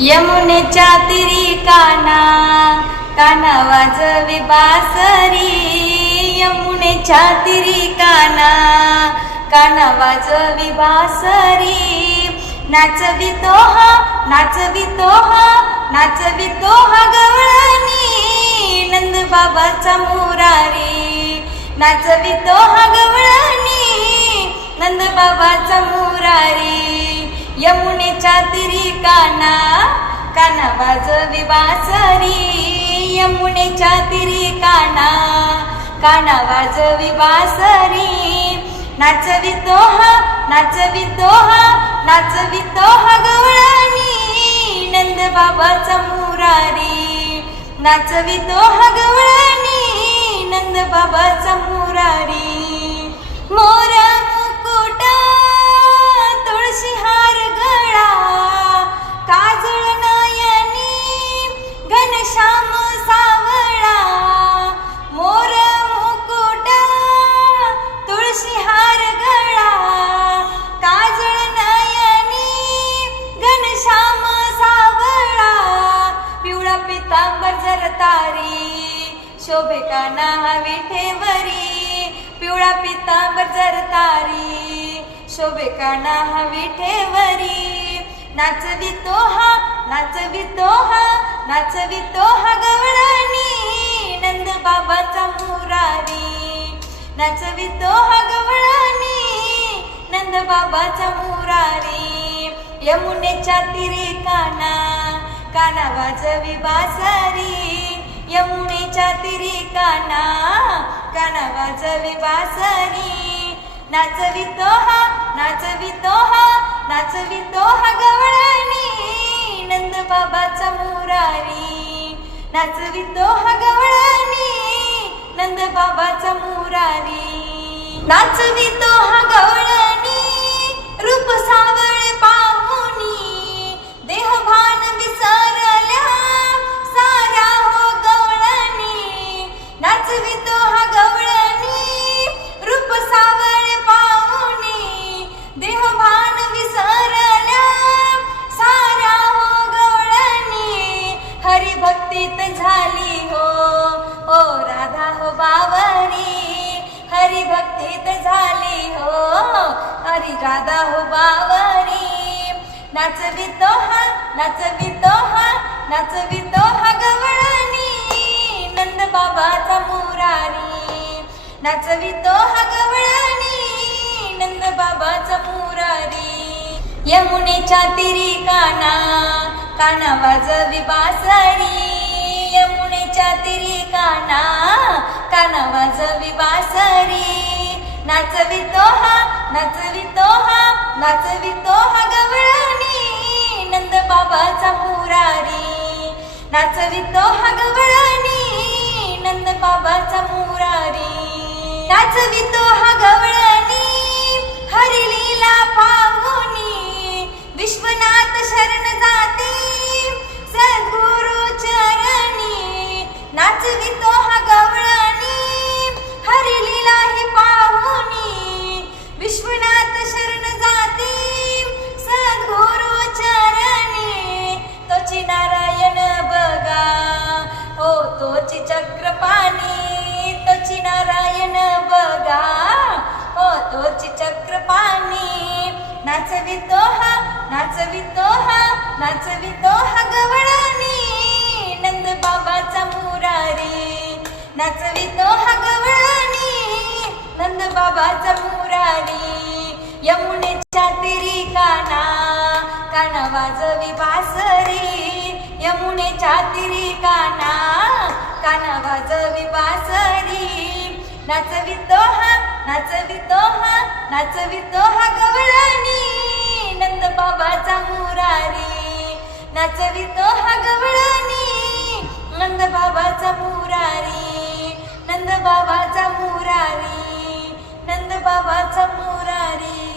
यमुनेच्या तीरी काना काना वाजवी बासरी यमुनेच्या तीरी काना काना वाजवी बासरी नाचवितो हा नाचवितो हा नाचवितो हा गवळणी नंद बाबाचा मुरारी नाचवितो हा गवळणी नंद बाबाचा मुरारी यमुनेच्या तीरी काना काना वाजवी बासरी यमुनेच्या तीरी काना काना वाजवी बासरी नाचवितो हा नाचवितो हा नाचवितो हा गवळणी नंद बाबाचा मुरारी नाचवितो हा गवळणी नंद बाबाचा मुरारी मोर मुकुट तुळशी हार गळा काजळ नयनी घनश्याम सावळा मोर मुकुट तुळशी हार गळा काजळ नयनी घनश्याम सावळा पिवळा पितांबर जरतारी शोभे काना विठेवरी पिवळा पितांबर जरतारी शोभे काना विठेवरी नाचवितो हा नाचवितो हा नाचवितो हा गवळणी नंद बाबाचा मुरारी नाचवितो हा गवळणी नंद बाबाचा मुरारी यमुनेच्या तीरी काना काना वाजवी बासरी यमुनेच्या तीरी काना काना वाजवी बासरी नाचवितो हा नाचवितो हा नाचवितो हा गवळणी नंद बाबाचा मुरारी नाचवितो हा गवळणी नंद बाबाचा मुरारी नाचवितो हा गवळणी रूप सावळे पाहुनी देहभान विसरल्या साऱ्या हो गवळणी नाचवितो हा गवळणी रूप सावळे पाहुनी देहभान विसरल्या साऱ्या हो गवळणी हरिभक्तीत झाली हो ओ राधा हो बावरी हरिभक्तीत झाली हो हरी राधा हो बावरी नाचवितो हा नाचवितो हा नाचवितो हा गवळणी नंद बाबाचा मुरारी नाचवितो हा गवळणी नंद बाबाचा मुरारी यमुनेच्या तीरी काना काना वाजवी बासरी यमुनेच्या तीरी काना काना वाजवी बासरी नाचवितो हा नाचवितो हा नाचवितो हा गवळणी नंद बाबाचा मुरारी नाचवितो हा गवळणी नंद बाबाचा मुरारी नाचवितो हा गवळणी हरी लीला पाहुनी विश्वनाथ शरण जाती सद्गुरु चरणी नाचवितो हा गवळणी हरी लीला ही पाहुनी विश्वनाथ शरण जाती सद्गुरु चरणी तोची नारायण बगा हो तोची चक्रपाणी तोची नारायण बगा हो तोची चक्रपाणी नाचवितो हा नाचवितो हा नाचवितो हा गवळणी नंद बाबाचा मुरारी नाचवितो हा गवळणी नंद बाबाचा मुरारी यमुनेच्या तीरी काना काना वाजवी बासरी यमुनेच्या तीरी काना काना वाजवी बासरी नाचवितो हा नाचवितो हा नाचवितो हा गवळणी नंद बाबाचा मुरारी नाचवितो हा गवळणी नंद बाबाचा मुरारी नंद बाबाचा मुरारी नंद बाबाचा मुरारी